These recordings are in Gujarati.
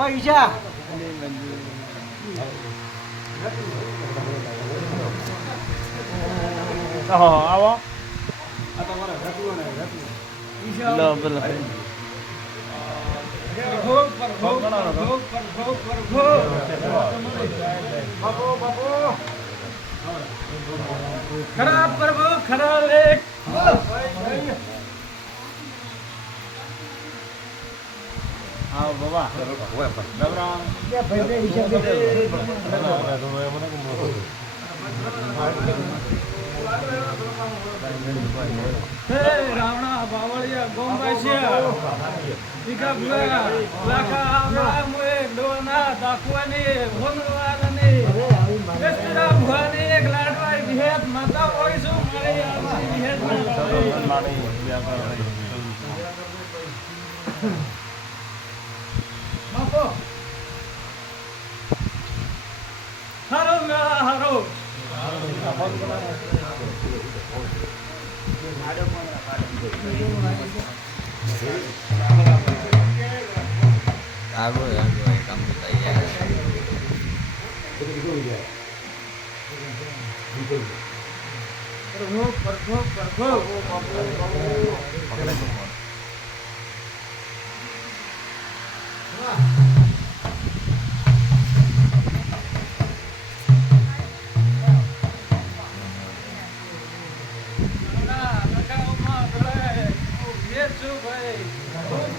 પૈસા આવો આ તમારા રતુઓ ને રતુ લો બોલો ખરાબ પ્રભુ ખરા લેખ આવો બાબા ગબરામ રાવણા બાવળિયા ગોમબાસિયા ટીકા ભુલા લાખા આવડા મોએ ડોના તાકવાની ભોનવારની કેસ્તરા ભવાની એક લાડવાઈ વિહેત માતા ઓઈસો મારી આવતી વિહેત માડી વ્યાપાર બાપો હારો મેળા હારો આગળ કામ તૈયાર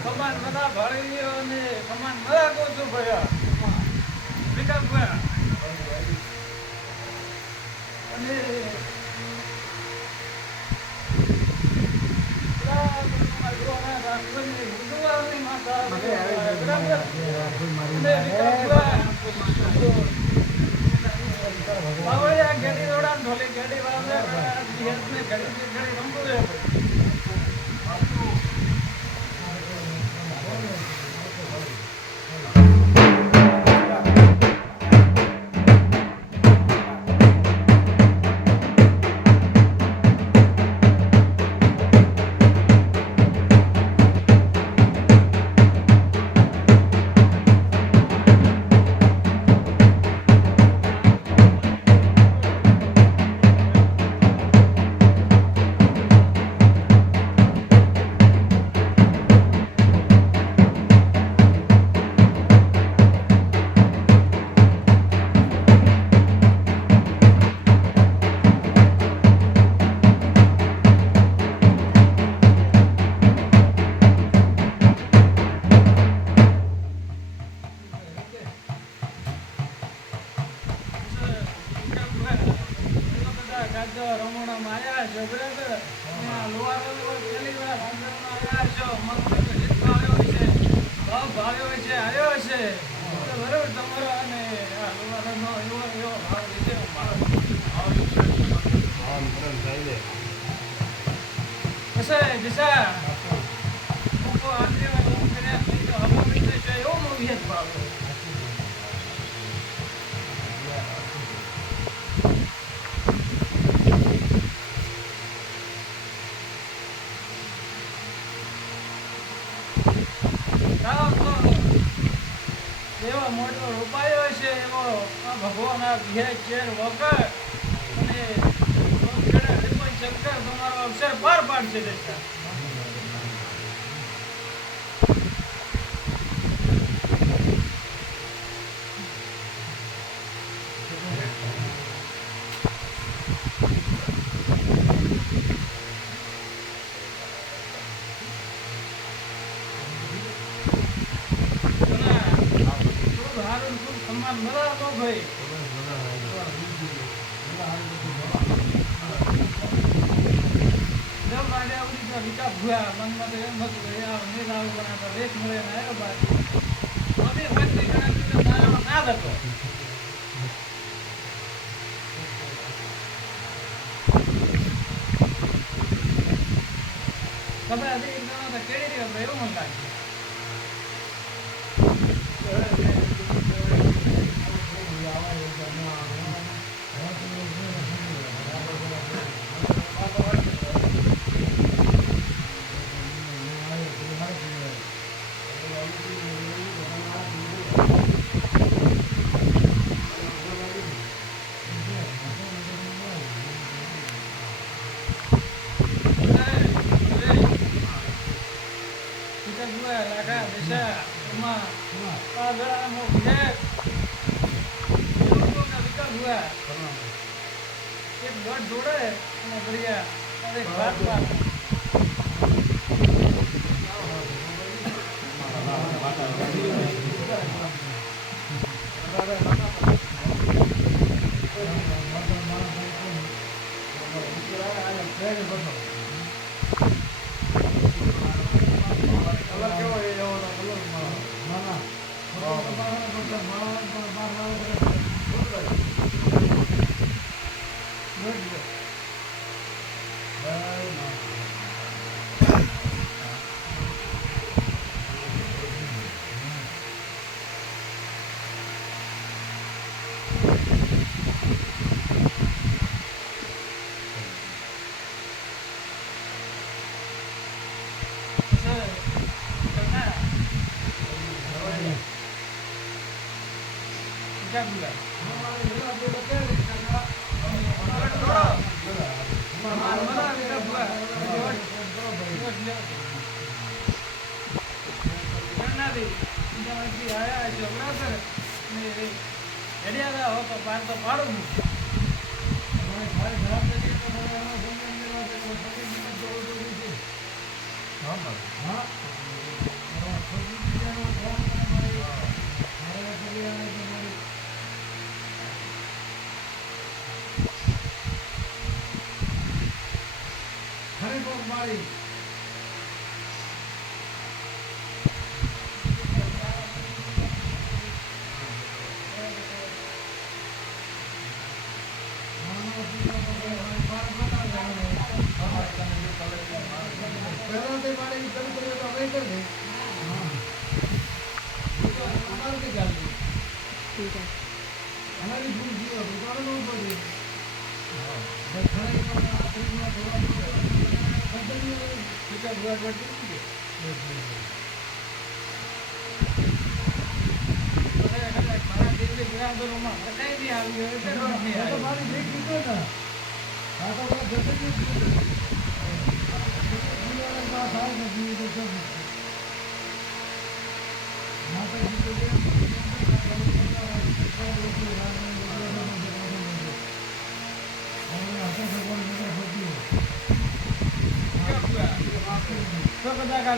ખમાન મના ભળી અને ખમાન મરા કો છું ભયા વિકાસ ભયા અને ગાડી દોડા ઢોલી ગાડી વાળા રમવું રમોણા માયા છે બરાબર લોહારો પેલી વાર આયા છો મને જીત આવ્યો છે ભાવ ભાવ્યો છે આવ્યો છે બરાબર તમારો અને લોહારો એવો ભાવ છે મારો દિશા મૂકો આજે હું કર્યા નહીં તો હવે છે એવો મૂવી ભાવ એવો મોટો રૂપાયો છે એવો ભગવાન આ વિહે ચેર વગર અને શંકર તમારો અવસર પાર પાડશે દેશા સમાન મરા તો ભાઈ જબ માટે આવડી તો વિકા ભૂયા મનમાં તો એમ હતું કે આ મેઘાવ બનાતો રેત મળે ને આવ્યો બાકી અમે ભક્તિ ગણાતી તો તારાનો નાદ હતો તમે હજી એક જણા તો કેડી રહ્યો એવું મન લાગે છે એમાં આ ગળામાં છે લોકોને વિકાસ હુઆ એક ગઢ જોડે અને ભર્યા અરે વાત વાત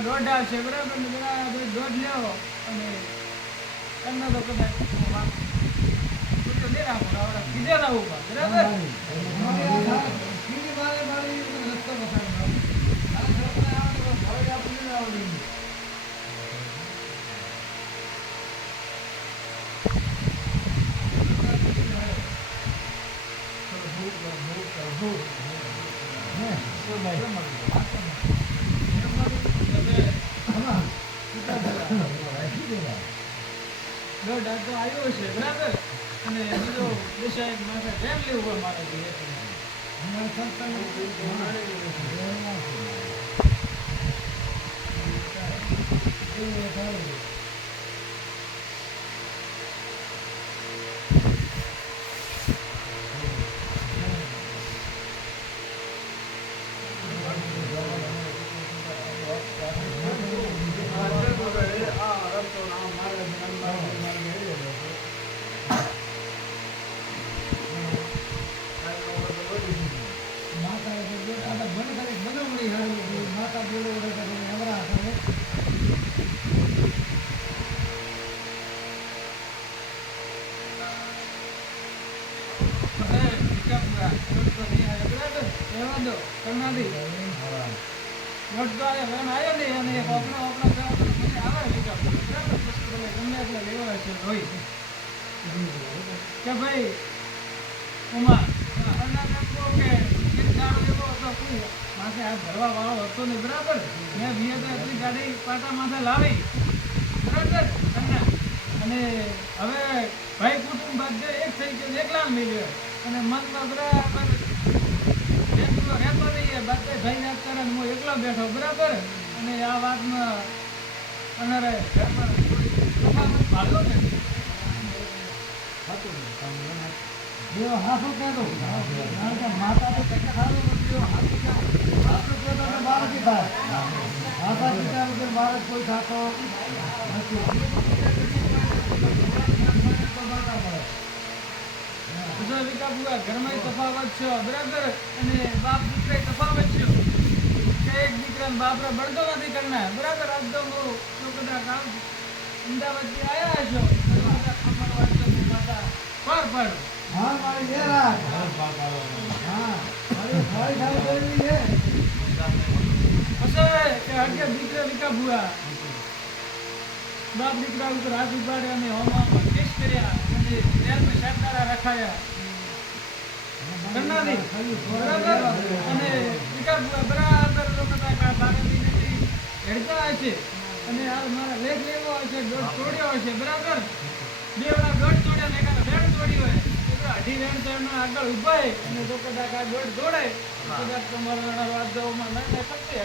દોઢ આવશે બરાબર ને દોઢ લેવો અને એમને તો કદાચ નહીં રાખો કીધે રહું બરાબર દોઢ તો આવ્યો છે બરાબર અને બીજો દેશાય મારે રેમ લેવું મારે કે ભાઈ ઉમા માથે આ ભરવા વાળો હતો ને બરાબર મેં એટલી ગાડી પાટા માથે લાવી બરાબર અને હવે ભાઈ કુટુંબ બધે એક થઈ ગયો એકલા મળ્યો અને મનમાં બરાબર રહેતો નહીં બધે ભાઈ યાદ કરે હું એકલો બેઠો બરાબર અને આ વાતમાં અને ભાગ્યો ને દેવો હાથો કહેતો કારણ કે માતાને કંઈ ખાધું નથી દેવો હાથો કહેતો હાથો કહેતો એટલે બાળક થાય માતા પિતા વગર બાળક કોઈ ખાતો નથી ઘરમાં તફાવત છે બરાબર અને બાપ દીકરા તફાવત છે કે એક દીકરાને બાપરે બળતો નથી કરના બરાબર આજ તો હું બધા કામ અમદાવાદથી આવ્યા છો પર હા મારી ઘેરા હા મારી ભાઈ ખાવ દેવી છે પછી કે હટકે દીકરા વિકા ભુઆ બાપ દીકરા ઉપર હાથ ઉપાડે અને હોમાં કેસ કર્યા અને જેલમાં સાતકારા રખાયા કરનારી બરાબર અને વિકા ભુઆ બરાબર લોકો બારેથી હેડતા હશે અને આ મારા લેખ લેવો હશે દોઢ તોડ્યો હશે બરાબર બે વાર દોઢ તોડ્યા ને એકાદ વેણ તોડી હોય અઢી વેણ તો એમનો આગળ ઉભા અને તો કદાચ આ દોઢ દોડાય કદાચ તમારા વાત જવામાં નહીં શકતી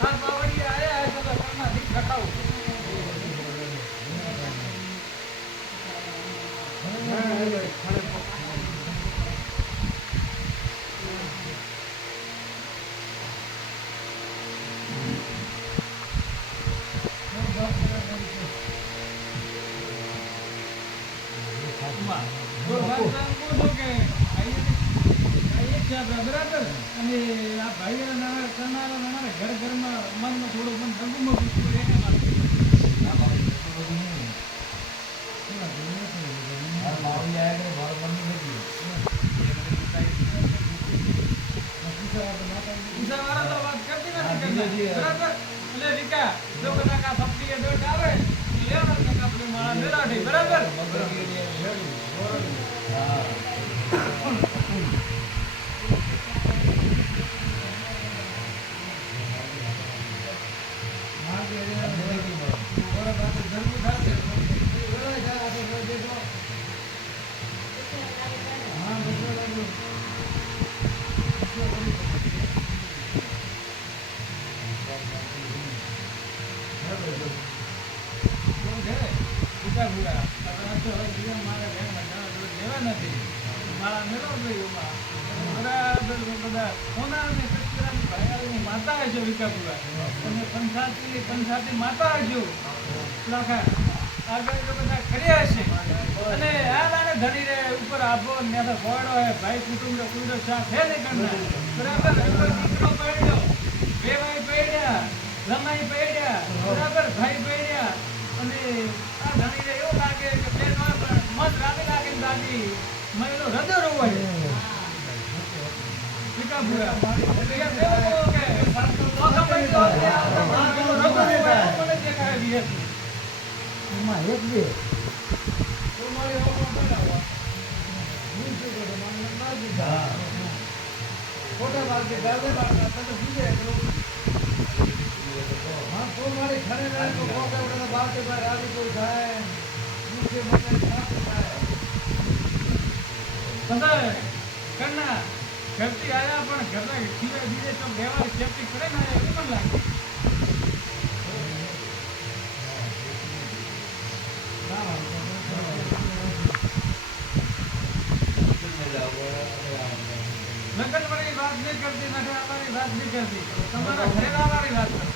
હા બાવળી આયા તો કરનાથી ખટાવ બરાબર અને આ ભાઈ કરનારા ઘર ઘરમાં મનમાં થોડું પણ ડગુમગું એને માટે વાળા તો વાત કરતી નથી બરાબર એટલે વિકા જો કદાચ આ ફપટી દોટ આવે લેવડા આપણે માળા મેળાડી બરાબર માતા હજો વિકાપુરા અને પંચાયતી માતા હજો આગળ તો બધા કર્યા છે અને આ લાને ધણી રે ઉપર આપો ને તો ફોડો હે ભાઈ કુટુંબ નો કુડો સાથ હે ને કરના બરાબર કોઈ દીકરો પડ્યો બે ભાઈ પડ્યા રમાઈ પડ્યા બરાબર ભાઈ પડ્યા અને આ ધણી રે એવું લાગે કે બેન મત રાતે લાગે દાદી મહિનો હૃદય રોવાય વિકાપુરા એટલે એમ કેવો કે તો સમય તો હૃદય રોવાય મને દેખાય છે એમાં એક બે તો મારી હોમાં બનાવવા નીચે તો મને મારી હા ફોટા બાકી ગાલે બાકી તો બીજે એકલો હા તો મારી ખરે ના તો ફોટા ઉડે બાકી બાર આવી કોઈ થાય નીચે મને સાફ થાય બધા કરના ઘરથી આયા પણ ઘરના ખીરે બીજે તો દેવા સેફટી કરે ને એ કેમ લાગે લગ્ન વાળી વાત નહીં કરતી નથી અમારી વાત નહીં કરતી તમારા ઘરે આવવાની વાત કરો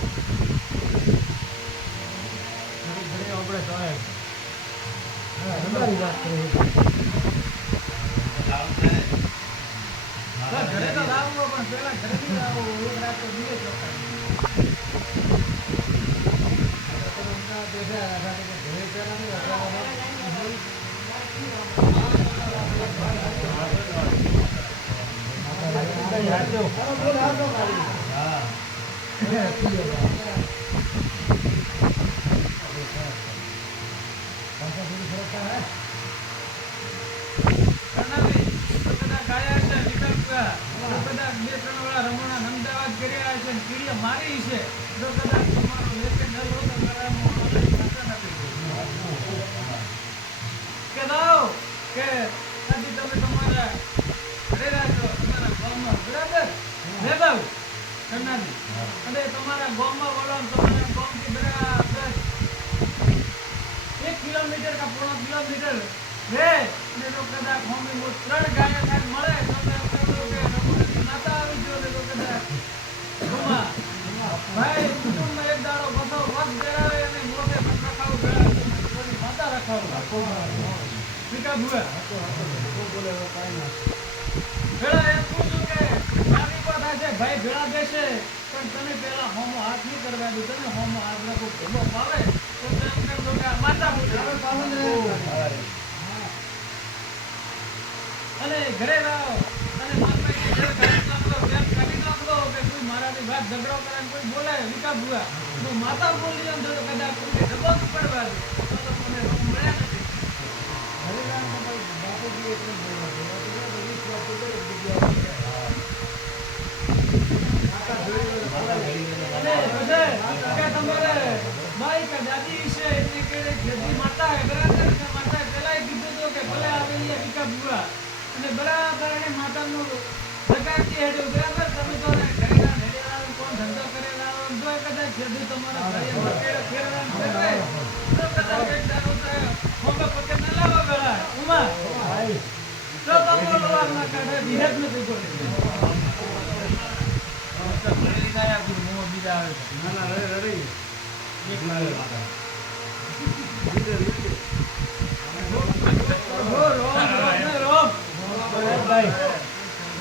ઘરે આપણે તમારી વાત કરી ઘરે તો લાવવો પણ પેલા ઘરેથી લાવો એક રાત તો દીએ મારી છે જો કદાચ તમારો કાકા પોણા કિલોમીટર રે ને તો કદાચ હોમી મો 3 ગાયા થાક મળે તો કે માતા આવી ગયો ને તો કદાચ ઘુમા ભાઈ કુટુંબમાં એક દાડો બસો વસ કરાવે અને મોઢે પણ રખાવું ભેળા માતા રખાવું વિકા ભુવા ભેળા એમ પૂછું કે નાની વાત છે ભાઈ ભેળા બેસે પણ તમે પેલા હોમો હાથ નહીં કરવા દો તમે હોમો હાથ રાખો ભેગો પાવે તો તેમ કરજો કે માતા પૂછે અને ઘરે લાવો અને માતા કે ઘર કાઢી નાખો કેમ કાઢી નાખો કે કોઈ મારાની વાત ઝઘડો કરે કોઈ બોલે વિકા ભુવા તો માતા બોલી એમ તો કદાચ કોઈ દબાવ પડવા દે તો મને મળ્યા નથી બાપુજી એટલે અને બરાબર એને માતાનું જગાતી હેડ્યું બરાબર તમે તો ઘરેના નેડેલા કોણ ધંધો કરેલા જો કદાચ જેદી તમારા ભાઈ મકેડે ફેરવાન કરે તો કદાચ એક દારો થાય હોમે પકે ન લાવો ગળા ઉમા ભાઈ તો તમે લોવા ના કાઢે વિહેદ નથી બોલે ભણી ગયા ગુરુ મો બીજા આવે ના રે એક લાવે માતા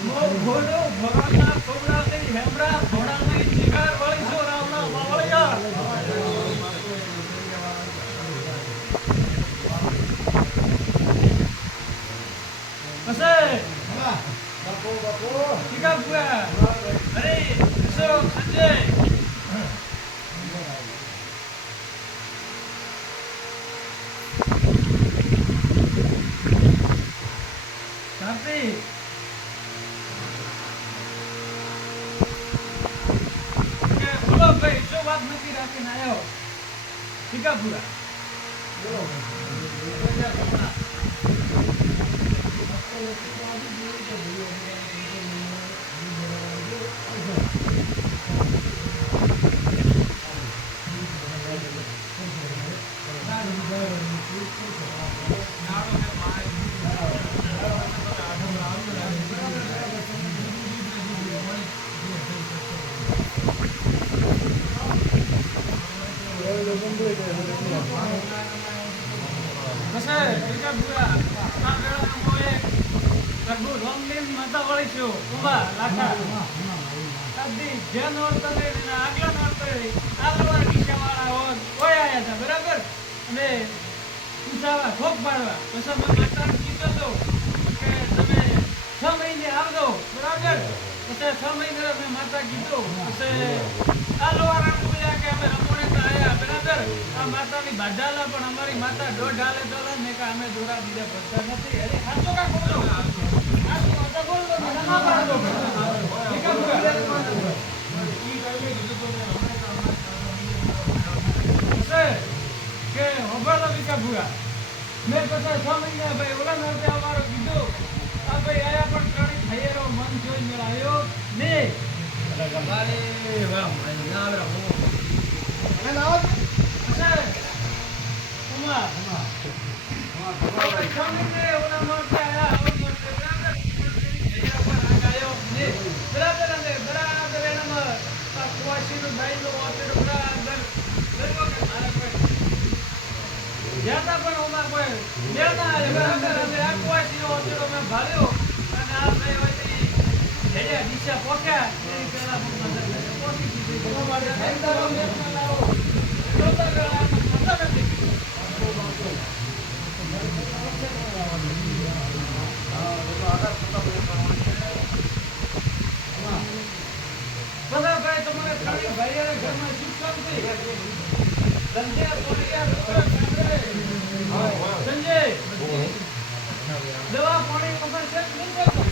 મો ઘોડો ભગવાનના કોબડા ની હેમડા ઘોડા ની શિકાર વાળી છો રાવના માવળિયા કસે બાપો શિકાર પુઆ અરે સો સંજય શાંતિ ભાઈ શું વાત નથી રાખીને આવ્યો શિકાપુરા માતા વાળી છું ઉભા લાખા આદી જે નોરતરે ને આગલા નોરતરે આલવાર કિશાવાળા હોત કોઈ આયા હતા બરાબર અને ઉસાવા ઠોક પાડવા પછી મેં માતાને કીધું તો કે તમે 6 મહિને આવજો બરાબર પછી 6 મહિને મેં માતા કીધું પછી આલવાર બોલ્યા કે અમે રમોણે તો આયા બરાબર આ માતાની બાધાલા પણ અમારી માતા દોઢ હાલે તો ને કે અમે દોરા બીજા ભરતા નથી અરે હાચો કા બોલો કે હોબાલા વિકા ભુવા મેં પછી 6 મહિના ભાઈ ઓલા નરતે અમારો કીધું આ ભાઈ આયા પણ ત્રણેય ભાઈરો મન જોઈ મેળાયો ને અરે વાહ મારી ના આવે હો અને લાવો છે ઉમા છ મહિને ઓલા નરતે આયા બરાબર અને બરાબર એનામાં કુવાસીનું ભાઈનો ઓતેડો બરાબર દરવો કે મારા કોઈ જ્યાંતા પણ ઓમાં કોઈ જ્યાંતા આવે બરાબર અને આ કુવાસીનો ઓતેડો મેં ભાળ્યો અને આ ભાઈ વચ્ચે હેડ્યા દિશા પોક્યા એની પહેલા હું મદદ પોકી દીધી એના માટે એકદમ મેપમાં લાવો જોતા ગળા મદદ નથી બધા ભાઈ તમારે ત્રણેય ભાઈઓને ઘરમાં શિક્ષણ છે સંજય દવા પાણી ખબર છે નહીં કરતો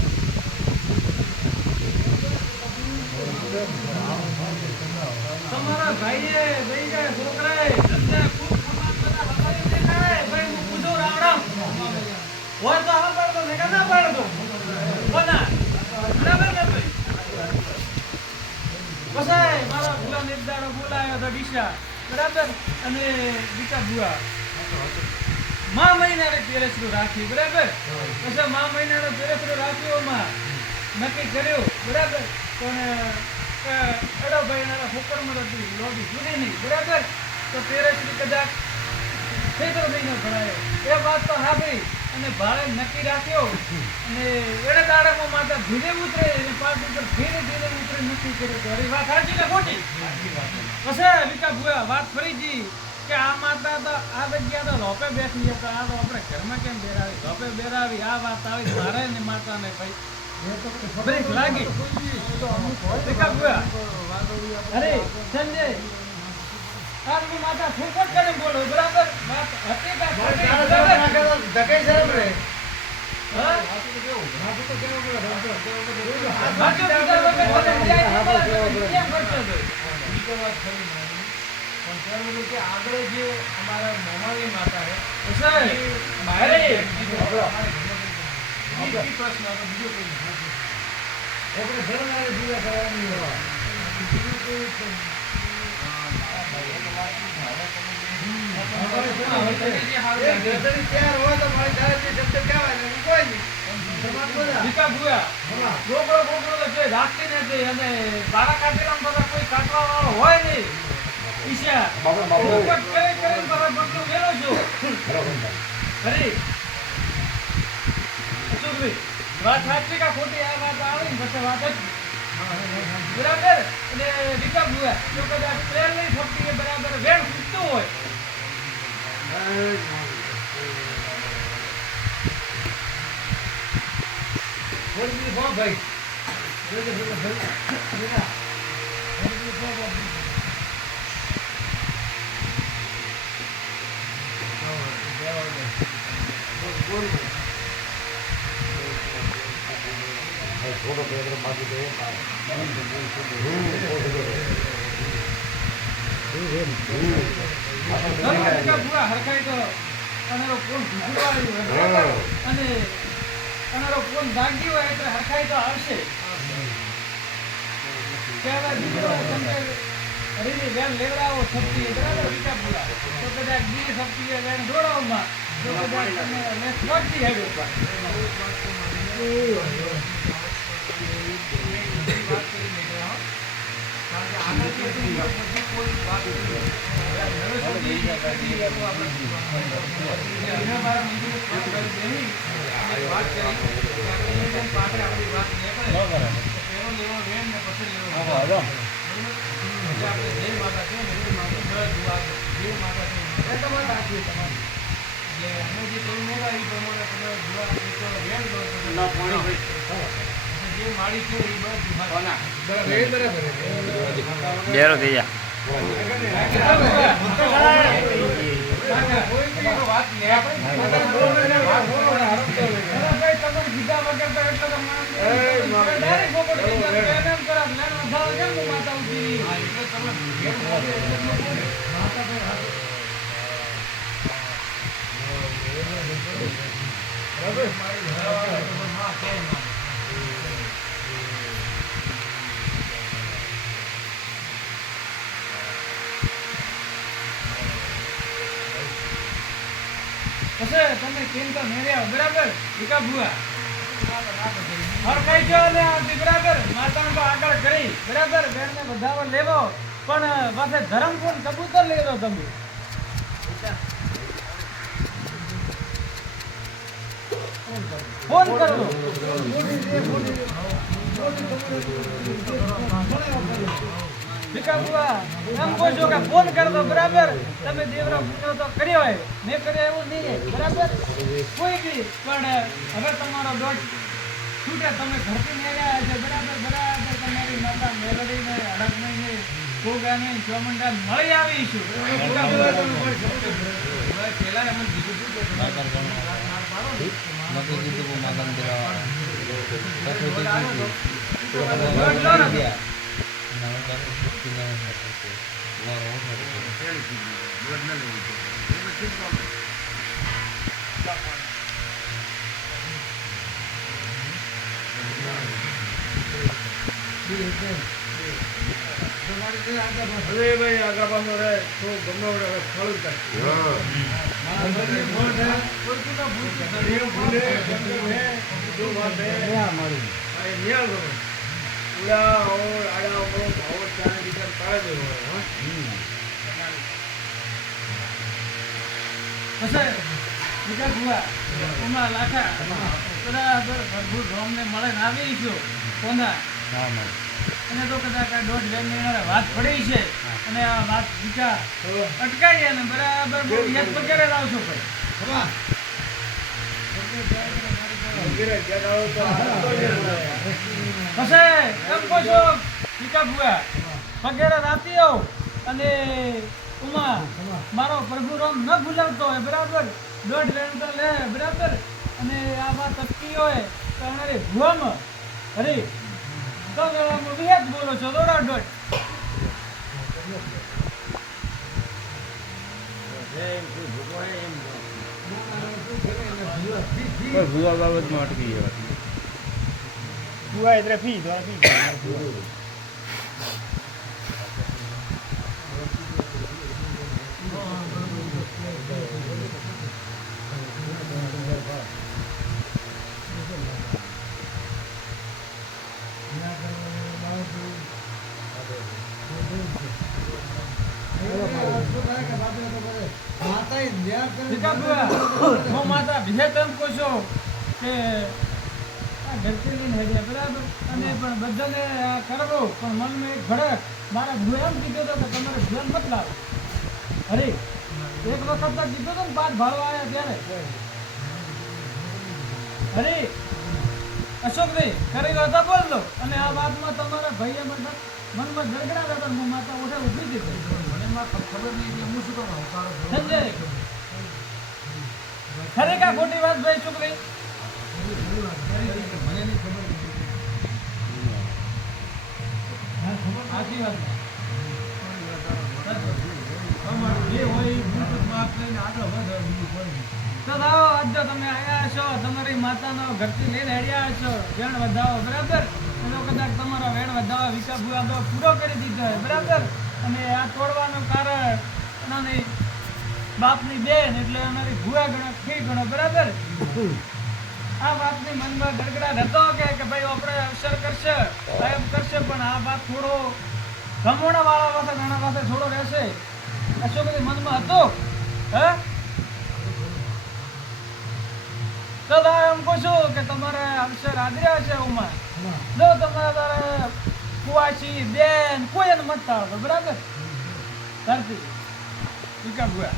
તમારા ભાઈએ દઈ ગયા છોકરાએ ધંધા ખૂબ સમાન બધા હમારી દેખાય ભાઈ હું પૂછો રામ હોય તો હા પાડતો ને કે ના પાડતો કોના બરાબર ને ભાઈ બસાય મારા ભૂલા નિર્દારો બોલાયો તો દિશા બરાબર અને દીકા ભુવા મા મહિનાને પેરેસરું રાખી બરાબર. પછી મા મહિનાનો પેરેસરું રાખ્યોમાં નક્કી કર્યું બરાબર. પણ એડો ભાઈ ફોકરમાં હતી લોબી જુદી નહીં બરાબર. તો પેરેસરી કદાચ ખેતર મહિનો ભરાયો એ વાત તો સાંભળી અને ભાડે નક્કી રાખ્યો અને એડે દાડામાં માતા ધીરે ઉતરે અને પાક ઉપર ધીરે ધીરે ઉતરે નક્કી કર્યું. તો વાત સાચી ને ખોટી? પછી વિકા ભૂયા વાત ફરી ગઈ કે આ માતા તો આ જગ્યા તો રોપે બેઠી છે તો આ તો આપણે ઘરમાં કેમ બેરાવી રોપે બેરાવી આ વાત આવી મારે ને માતા ને ભાઈ બ્રેક લાગી. વિકા ભૂયા અરે સંજય તારી માતા ફૂફટ કરીને બોલો બરાબર. વાત હતી કે ધકેઈ શરમ રે હા બાકી તો કેવું બાકી તો કેવું કેમ કરતો હતો વાત ખરી પણ સર બોલું કે આગળ જે અમારા મોમાની માતા છે સર મારે પ્રશ્ન હતો બીજો કોઈ આપણે ધર્મના જીવા કરવાની હોય બીજું કોઈ વાત સાચી કે ખોટી આ વાત આવે ને પછી વાત જ બરાબર. એટલે વિકા ભૂયા જો કદાચ ટ્રેન નહીં ફરતી એ બરાબર વેણ ફૂટતું હોય ભાઈ થોડો પેલો બાકી તો હરખાઈ તો અનારો કોણ ભૂગવાયું અને અનારો કોણ દાગી હોય એટલે હરખાઈ તો આવશે. કહેવાય દીકરો તમે હરીની વેન લેવડાવો શક્તિ બરાબર વિકા પૂરા તો કદાચ બીજી શક્તિ વેન દોડાવમાં તો કદાચ તમે મેં સ્વચ્છી હેડ્યો બેરો થઈ જા તમે ચિંતા મેળ્યા બરાબર વિકા ભુવા હરખાઈ ગયો ને આ બરાબર માતાને તો આગળ કરી બરાબર બેન ને વધાવો લેવો પણ પાસે ધર્મ કોણ કબૂતર લેવો તમે ફોન કરો વિકા ભુવા એમ કહો છો કે ફોન કર દો બરાબર તમે દેવરો પૂછો તો કર્યો હોય મેં કર્યો એવું નહીં બરાબર કોઈ બી પણ હવે તમારો દોઢ છૂટે તમે ઘરથી મેળ્યા છે બરાબર બરાબર તમારી માતા મેલડી ને અડક નહીં ગોગા ને ચોમંડા મળી આવીશું પેલા એમ અરે ભાઈ આગા પાછો રહે તો ગમે વડે ફળ કરે મારા મોઢ હે કોઈ તો ભૂત દરિયો ભૂલે ગંગો હે જો વાત હે મારી આ નિયાલ ગમે ઉડા ઓર આડા ઓર ભાવ ચાને વિચાર કરે દે હા પછી વિચાર હુઆ ઉમા લાખા બરાબર ભરપૂર ઢોમને મળે ને આવી ગયો કોના અને તો કદાચ આ દોઢ લેને વાત પડી છે અને આ વાત વિચાર અટકાઈ અને બરાબર બહુ યાદ પકડે લાવશો ભાઈ પછી એમ કહો છો વિકા ભુઆ વગેરે રાતી આવ અને ઉમા મારો પ્રભુ રામ ન ભૂલાવતો હોય બરાબર દોઢ લેણ તો લે બરાબર અને આ વાત અટકી હોય તો અમારે ભુવામાં હરી તો વિયાદ બોલો છો દોડા દોડ ભૂવા બાબતમાં અટકી ગયો ભૂવા એટલે ફી દ્વારા ફી હું માતા ભેટ એમ કહું છું કે આ ઘરથી લઈને હેડ્યા બરાબર અને પણ બધાને આ કરવો પણ મનમાં એક ભડક મારા ભૂ એમ કીધું હતું કે તમારે ધ્યાન મત લાવો અરે એક વખત તો કીધું હતું ને પાઠ ભાળવા આવ્યા ત્યારે અરે અશોકભાઈ કરી લો હતા બોલ લો અને આ વાતમાં તમારા ભાઈએ મતલબ મનમાં ગડગડા હતા હું માતા ઓઠે ઊભી દીધી મને ખબર નહીં હું શું કરું સમજે ખરેખર ખોટી વાત ભાઈ છોકરી સાચી વાત તો આવો આજ તમે આવ્યા છો તમારી માતાનો ઘરથી લઈને હેડ્યા છો વેણ વધાવો બરાબર એનો કદાચ તમારો વેણ વધાવો વિકા ભૂવા તો પૂરો કરી દીધો હોય બરાબર અને આ તોડવાનું કારણ એનાની બાપની બેન એટલે અમારી ભૂવા ગણો ખી ગણો બરાબર આ વાતની મનમાં ગડગડાટ હતો કે ભાઈ આપણે અવસર કરશે કાયમ કરશે પણ આ વાત થોડો ગમોણા વાળા પાસે ઘણા પાસે થોડો રહેશે અશોકની મનમાં હતો હે તો એમ કહું છું કે તમારે અવસર આદર્યા છે ઉમાં જો તમારે કુવાસી બેન કોઈ એને મત આવતો બરાબર ધરતી વિકા ભૂવા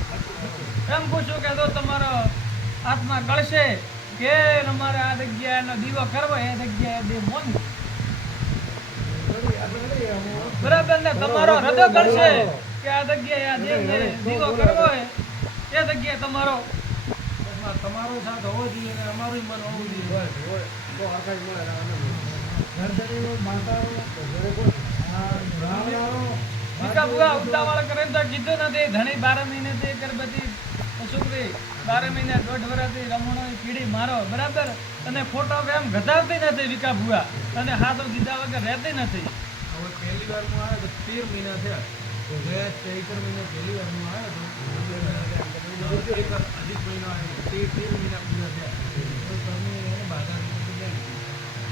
એમ પૂછું કે તો તમારો આત્મા કળશે કે અમારે આ જગ્યાનો દીવો કરવો એ જગ્યાએ બે મોન બરાબર ને તમારો હૃદય કરશે કે આ જગ્યાએ આ દેવને દીવો કરવો હોય એ જગ્યાએ તમારો સાથ હોવો જોઈએ અને અમારું મન હોવું જોઈએ વિકા ભૂવા ઉતાવળ કરે તો કીધું નથી ધણી 12 મહિનેથી ગર્ભવતી છોકરી 12 મહિને 1.5 વર્ષથી રમણોની કીડી મારો બરાબર અને ખોટો એમ ગધાવતી નથી વિકા ભૂવા અને હાથો દીધા વગર રહેતી નથી હવે પહેલી વાર હું આવ્યો તો 13 મહિના થયા તો ગયા 13 મહિના પહેલી વાર હું આવ્યો તો અધિક મહિનો આવ્યો 13 મહિના પૂરા થયા તો તમે એને બાધા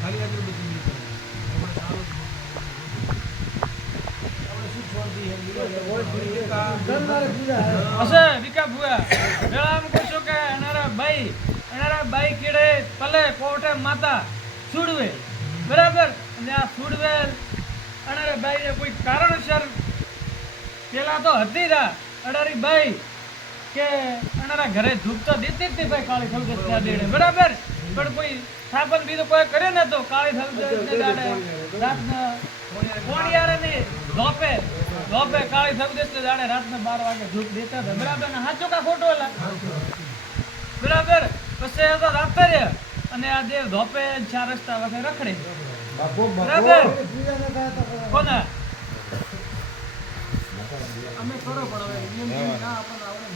ખાલી આગળ બધી હમણાં સારું વિકા ભૂવા વેળામ કહું છું કે એનારા બાઈ કીડે પલે કોટે માતા સુડવે બરાબર અને આ સુડવેલ અનારા બાઈને કોઈ કારણસર પેલા તો હતી રા અડારી બાઈ કે અનારા ઘરે ધૂપ તો દેતી જ ભાઈ કાળી થલગત ત્યાં દેડે બરાબર પણ કોઈ સ્થાપન બીજું કોઈ કરે ને તો કાળી થલગત દાડે રાતના કોણિયારે નહીં ધોપે કાળી થલગત દાડે રાતના 12 વાગે ધૂપ દેતા હતા બરાબર ને સાચું કા ખોટો એલા બરાબર પછી એ તો રાતે રે અને આ દેવ ધોપે 4 રસ્તા વખે રખડે બરાબર કોના અમે કરો પણ હવે ના આપણને આવડે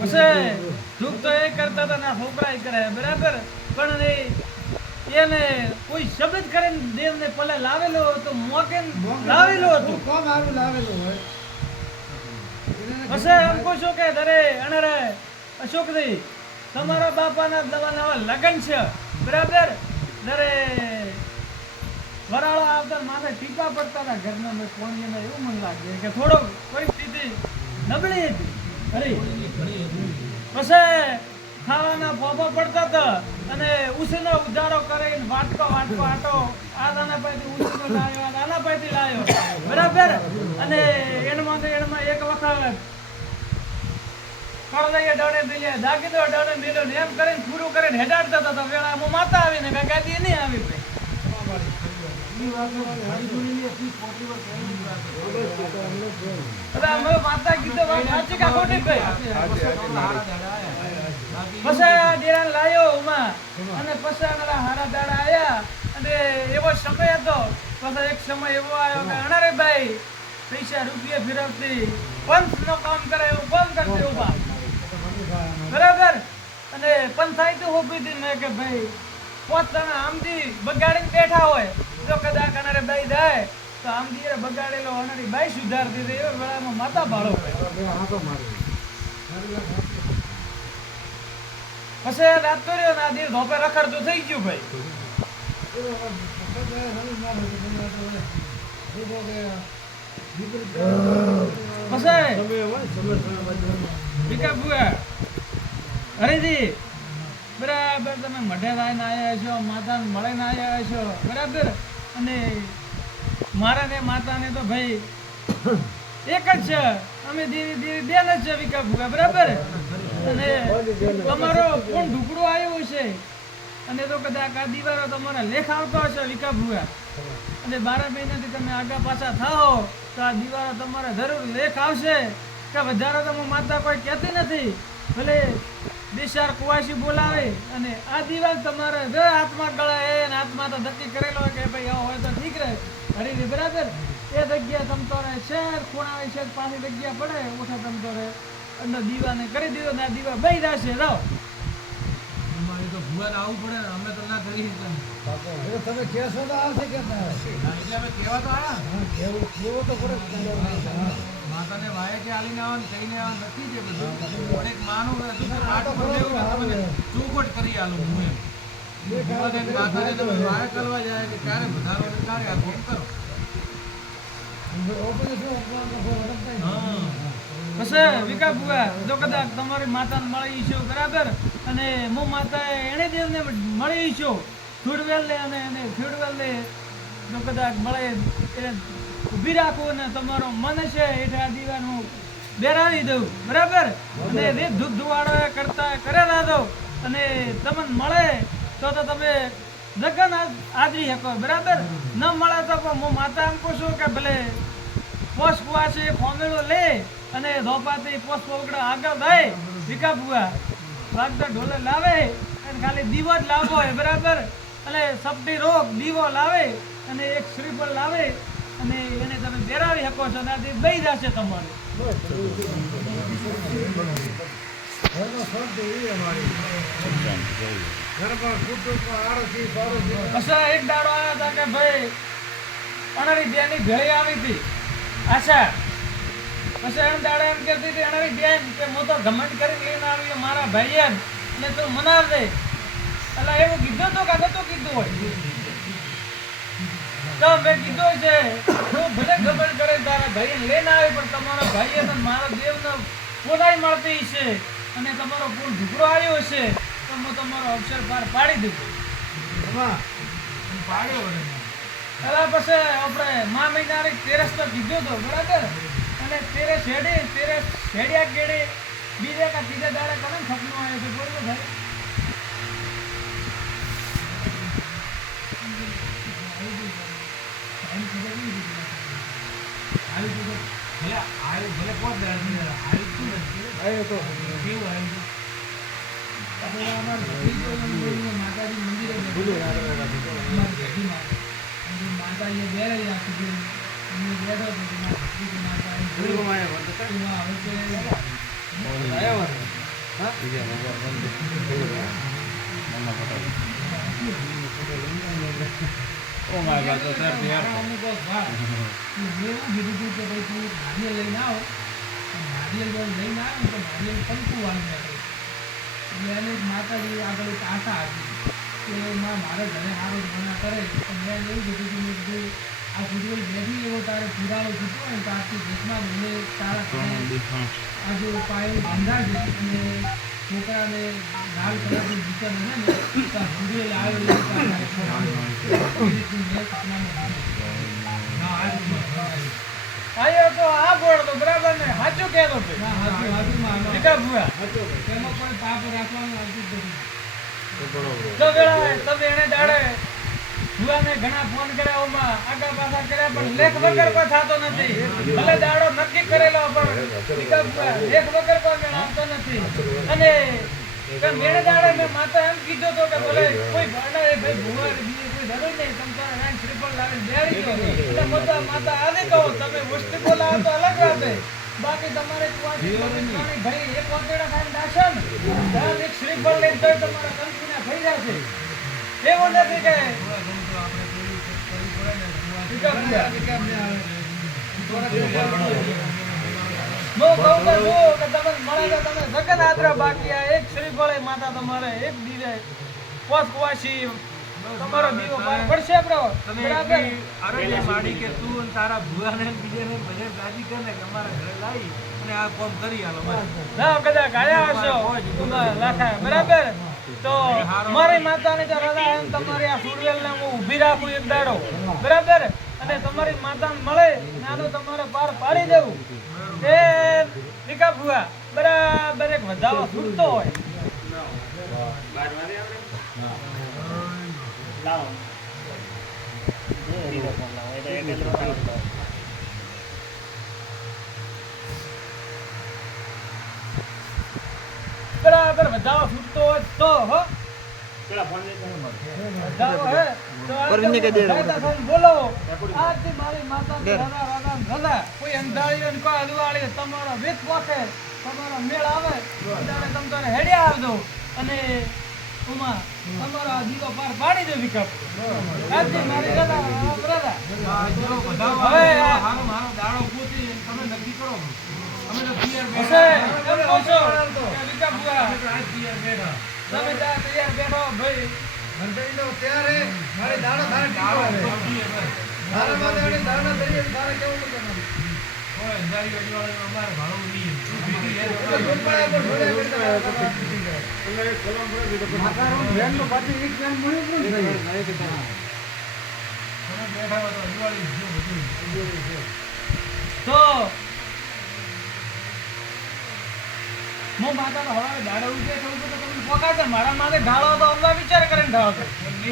પછી દુઃખ તો એ કરતા હતા ને છોકરા કરે બરાબર, પણ એને કોઈ શબ્દ કરીને દેવને પલે લાવેલો હતો, મોકે લાવેલો હતો. પછી એમ કહું છું કે દરે અણરે અશોકજી તમારા બાપાના દવાના લગન છે બરાબર, દરે વરાળો આવતા માથે ટીપા પડતા હતા ઘરના મેં કોણીને, એવું મને લાગે કે થોડો પરિસ્થિતિ નબળી હતી. પછી ખાવાના ફોફા પડતા હતા અને ઉસીનો ઉજારો કરીને વાટકો આટો આ દાના પાસેથી ઉસીનો લાવ્યો, આ દાના પાસેથી લાવ્યો બરાબર, અને એમાં એક વખત કરદઈએ ડોડે દઈએ દાગી દો ડોડે મેલ્યો ને એમ કરીને પૂરું કરીને હેડાડતા હતા. વેળા હું માતા આવીને કાંઈ ગાદી નહીં આવી ભાઈ. માતા કીધું વાત સાચી કે ખોટી ભાઈ. પછી ડેરા લાયો ઉમા અને પછી હારા દાડા આયા અને એવો સમય હતો. પછી એક સમય એવો આવ્યો કે અણારે ભાઈ પૈસા રૂપિયા ફેરવતી પંથ નો કામ કરે એવું કામ કરતી ઉભા બરાબર, અને પંચાયત ઉભી હતી મેં કે ભાઈ પોતાના આમદી બગાડીને બેઠા હોય તો કદાચ અનારે બાઈ જાય તો આમદી બગાડેલો અનારી બાઈ સુધારતી હતી. એવા વેળામાં માતા બાળો પછી રાત તો રહ્યો ને આ દિવસ ધોપે રખડતું થઈ ગયું ભાઈ. હરીજી બરાબર તમે મઢે થઈને આવ્યા છો, માતાને મળીને આવ્યા છો બરાબર, અને મારા ને માતાને તો ભાઈ એક જ છે, અમે ધીરે ધીરે બેન જ છે વિકા ભૂગા બરાબર. અને તમારો કોણ ઢુકડું આવ્યું છે અને તો કદાચ આ દિવારો તમારા લેખ આવતો હશે વિકા ભૂગા, અને 12 મહિનાથી તમે આગા પાછા થાઓ તો આ દિવારો તમારા જરૂર લેખ આવશે કે વધારો તો માતા કોઈ કહેતી નથી, ભલે બેસાર કુવાસી બોલાવે અને આ દિવાલ તમારે હાથમાં ગળાય ને હાથમાં તો નક્કી કરેલો હોય કે ભાઈ આવો હોય તો ઠીક રહે હરીની બરાબર. એ જગ્યા તમતો રહે શહેર ખૂણા શહેર પાસે જગ્યા પડે ઓછા તમતો રહે અંદર દીવાને કરી દીધો ને આ દીવા બહી જશે જાઓ. તો ભુવાને આવવું પડે ને, અમે તો ના કરી તમે કહેશો તો આવશે કે એટલે અમે કહેવા તો આવ્યા કેવો તો પડે. માતાને વાય કે આલીને આવવાનું કહીને આવવાનું નથી જે બધું, પણ એક માનું પાઠ પર લેવું કે તમને ચોખવટ કરી આલું હું એમ. ભુવાને માતાને તમે વાય કરવા જાય કે ક્યારે વધારો ને ક્યારે આ ભોગ કરો. પછી વિકા ભુવા જો કદાચ તમારી માતાને મળી છો બરાબર, અને હું માતા એને દેવને મળી છો ફ્યુડવેલ ને અને એને ફ્યુડવેલ ને જો કદાચ મળે એને ઊભી રાખું ને તમારો મન છે એટલે આ દીવાનું બેરાવી દઉં બરાબર, અને રીત ધૂપ ધુવાડો કરતા કરેલા દો અને તમને મળે તો તમે લગ્ન આદરી શકો બરાબર, ન મળે તો હું માતા એમ કહું છું કે ભલે પોસ કુવા છે ફોમેલો લે અને ધોપાથી પોસ પોકડો આગળ થાય વિકા ભુવા વાગતા ઢોલે લાવે અને ખાલી દીવો જ લાવવો હોય બરાબર, અને સપટી રોગ દીવો લાવે અને એક શ્રીફળ લાવે અને એને તમે પહેરાવી શકો છો અને આથી બઈ જશે તમારે. અચ્છા એક દાડો આવ્યા હતા કે ભાઈ અનારી બેની ભેળી આવી હતી આશા, પછી એમ દાડો એમ કહેતી હતી અનારી બેન કે હું તો ઘમંડ કરીને લઈને આવી મારા ભાઈએ અને તું મનાવ દે, એટલે એવું કીધું તો કે નતું કીધું હોય તો મેં કીધું છે તું ભલે ઘમંડ કરે તારા ભાઈને લઈને આવી પણ તમારા ભાઈએ તો મારા દેવને પોતાઈ મળતી છે અને તમારો પૂર્ણ ઢુકડો આવ્યો છે તો હું તમારો અવસર પાર પાડી દીધું પાડ્યો એના પછી આપણે મા મહિનારે તેરસ તો કીધું તો બરાબર, અને તેરે શેડિયા કેડે બીજા કા ત્રીજા દાડે કોને સપનું આવ્યું છે બોલો ભાઈ. ભલે પોત આવ્યું તો કેવું આવ્યું માતાજી મંદિરે માતાજીએ બેરે રાખી એમને બેઠો હતો કે મારા ભત્રીજો માતા અહીં જોયું. એમાં હવે કે ઓ માય ગોડ, તો સર તૈયાર મારા અમુક વાત. મેં એવું કીધું હતું કે ભાઈ તું નારિયેળ લઈને આવો. નારિયેળ જો લઈને આવે ને તો નારિયેળ કંકુવાનું રાખે. એટલે એને એક માતાજી આગળ એક આશા હતી કે મારે ઘરે સારો જ બના કરે. તો મેં એને એવું કીધું કે મેં કીધું આ ફૂટબોલ બેઠી એવો તારે પુરાવો જીતો હોય ને તો આખી દેશમાં મને તારા ઘરે આ જો પાયો બંધાશે અને છોકરાને લાલ કલરનું જીતે મને ને તો આ ફૂટબોલ આવ્યો એટલે તારે એ રીતનું મેં સપનામાં જોયું. હા, આ રીતનું થયું. આયો તો આ બોલ તો બરાબર ને સાચું કહેતો છે ના, હાચું માનો. દીકા ભૂયા એમાં કોઈ પાપ રાખવાનું આવતું જ નથી. તો ગળાય તમે એને દાડે ભૂવાને ઘણા ફોન કર્યા ઓમાં આગળ પાછા કર્યા પણ લેખ વગર કોઈ થતો નથી. ભલે દાડો નક્કી કરેલો પણ દીકા ભૂયા લેખ વગર કોઈ મેળ આવતો નથી. અને મેળે દાડે મેં માતા એમ કીધું તો કે ભલે કોઈ ભાંડા ભાઈ ભૂવા બીજે કોઈ જરૂર નહીં તમે તારા નામ શ્રીફળ લાવીને બેડી દો એટલે માતા આજે કહો તમે વસ્તુ બોલાવો તો અલગ વાત છે. બાકી તમારે ભાઈ એક વાતેડા ખાઈને દાશો ને ત્યાં એક શ્રીફળ લઈને તો તમારા કંપનીના થઈ જશે. એવું નથી કે દીકા ભૂયા હું કહું તો છું કે તમે મળે તો તમે સગન આદરા બાકી આ એક શ્રીફળે માતા તમારે એક દીવે પોસ કવાશી તમારો દીવો પાર પડશે બરાબર. અરે માડી કે તું અને તારા ભુવાને બીજાને બધે રાજી કર ને કે અમારા ઘરે લાવી અને આ કામ કરી આલો બસ. ના કદાચ આયા હશો તમારા લાખા બરાબર. તો મારી માતાને તો રજા એમ તમારી આ સુરવેલને હું ઊભી રાખું એક દાડો બરાબર. અને તમારી માતાને મળે નાનો તમારે પાર પાડી દેવું એ દીકા ભુવા બરાબર એક વધાવો છૂટતો હોય. બરાબર વધાવો છૂટતો હોય તો હો વધાવો હે તો બોલો આજથી મારી માતા રાધા રાધા રાધા કોઈ અંધાળીઓ ને કોઈ અદવાળીઓ તમારો વેત પોકે તમારો મેળ આવે ત્યારે તમે તારે હેડ્યા આવજો અને ઉમા તમારો આ દીવો પાર પાડી દો વિકપ આજથી મારી રાધા રાધા હવે હારો મારો દાડો પૂછી તમે નક્કી કરો. અમે તો તૈયાર હશે બેઠા. એમ કહો છો કે વિકપ બુઆ અમે તો આજ તૈયાર બેઠા. તમે ત્યાં તૈયાર બેઠો ભાઈ ઘંટડીનો ત્યારે મારી દાડો તારે દાડો ટીકવા પૂછી બસ. તારા માથે દાડો તરીકે તારે કેવું કરવાનું કોઈ અંધારી વાળીવાળાનું અમારે ભાડું નહીં. ભેગી હેડ એટલે ગુંપાળા પર ઢોળ્યા કરતા માતાનું ધ્યાનનું પાછી એક ધ્યાન મળ્યું પણ નહીં. તમે બેઠા હોય તો અજવાળી જો બધું. તો હું માતાનો હવારે દાડો ઉઠે તો તમને પોકા છે મારા માથે ઢાળો તો અમવા વિચાર કરીને ઢાળો છો.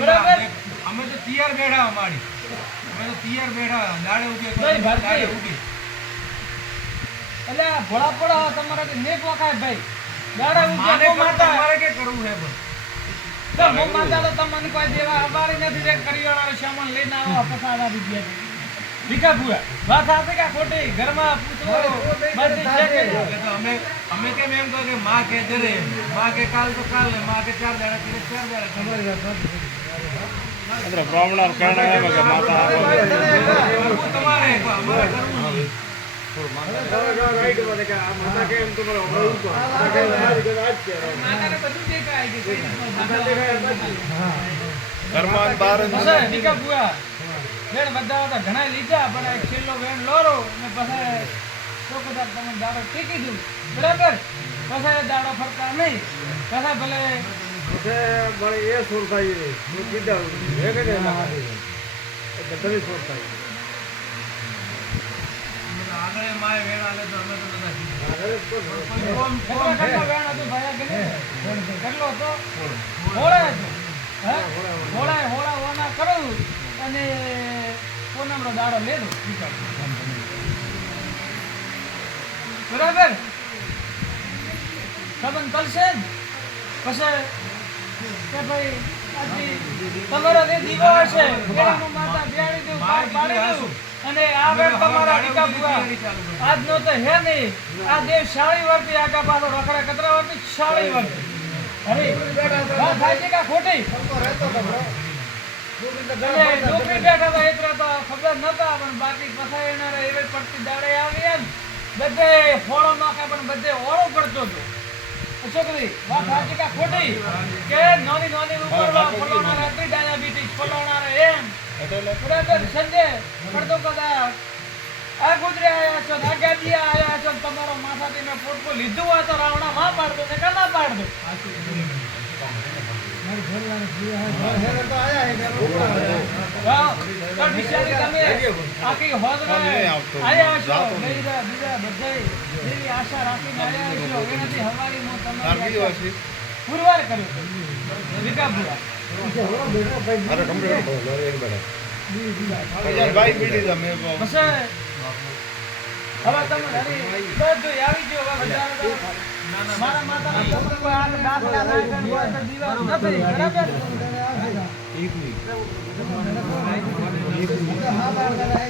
બરાબર અમે તો તૈયાર બેઠા અમારી. અમે તો તૈયાર બેઠા દાડે ઉઠે તો નહીં, ભારતી. દાડે ઉઠી. એટલે આ ભોળા પડો તમારાથી નેક વખાય ભાઈ દાડા ઉઠે માને હું કરવું માતા તમારે કે કરવું હે પણ. તો હું માતા તો તમને કોઈ દેવા અમારી નથી જે કરિયાણાનો સામાન લઈને આવો પસાડા રૂપિયા ભીખા ભુવા વાત સાચી કે ખોટી ઘરમાં પૂછો બધી છે કે એટલે તો અમે કેમ એમ કહો કે માં કે જરે માં કે કાલ તો કાલ ને માં કે 4 દાડા કે 4 દાડા તમારી વાત ಅಂದ್ರೆ ಬ್ರಾಹ್ಮಣರ ಕಾರಣ ಇವಾಗ ಮಾತಾ કરવું તમારે અમારે કરવું નહીં. માતાને બધું દેખાય કે કઈ ઘરમાં બહાર હશે ભીખા ભુવા વેણ બધા હતા ઘણા લીધા પણ એક છેલ્લો વેણ લોરો ને પછી ચોકીદાર તમને દાડો ટીકી દઉં બરાબર પછી દાડો ફરતા નહીં પછી ભલે આગળ માય વેણ આલે તો અમે તો બધા જીત્યા. કેટલા કેટલા વેણ હતું ભાઈ કે નહીં? કેટલો હતો હોળે હતો હે હોળા ઓના કરું અને પૂનમનો દાડો લેજો બરાબર સંબંધ કરશે ને પછી કે ભાઈ આજથી તમારો જે દીવો હશે એનામાં માતા બેહાડી દઉં, પાર પાડી દઉં. અને આ વેળ તમારા વિકા ભુવા આજનો તો હે નહીં આ દેવ શાળી વર્તી આગા પાછો રખડે કતરા વર્તી શાળી વર્તી અરે વાત થાય છે કે ખોટી નોકરી બેઠા હતા એટલા તો ખબર નતા પણ બાકી પસાય એના એવે પડતી દાડે આવી ને બધે ફોડો નાખે પણ બધે ઓળો પડતો હતો છોકરી વાત સાચી કે ખોટી કે નાની નાની ઉપર ફોડોના રાત્રિ ડાયાબિટીસ ફોડોના એમ બરાબર સંજય પડતો કદા આ ગુજરે આયા છો આ ગાડી આયા છો તમારો માથાથી મેં પોટકો લીધું હોય તો રાવણા માં પાડતો ને કે ના પાડતો હેરે તો આયા હે વાહ તો બિચારી તમે આખી હોદમાં આયા છો બીજા બધાય જેવી આશા રાખીને આયા છો એનાથી હવારીમાં તમારી પુરવાર કર્યો વિકાપુરા અરે કમ્પ્લીટ ભાઈ બીડી તમે બસ હવે તમે હરી બધું આવી ગયો હવે બજાર મારા માતાના કોઈ આ દાંતલા નાખન હોય તો દીવા નથી બરાબર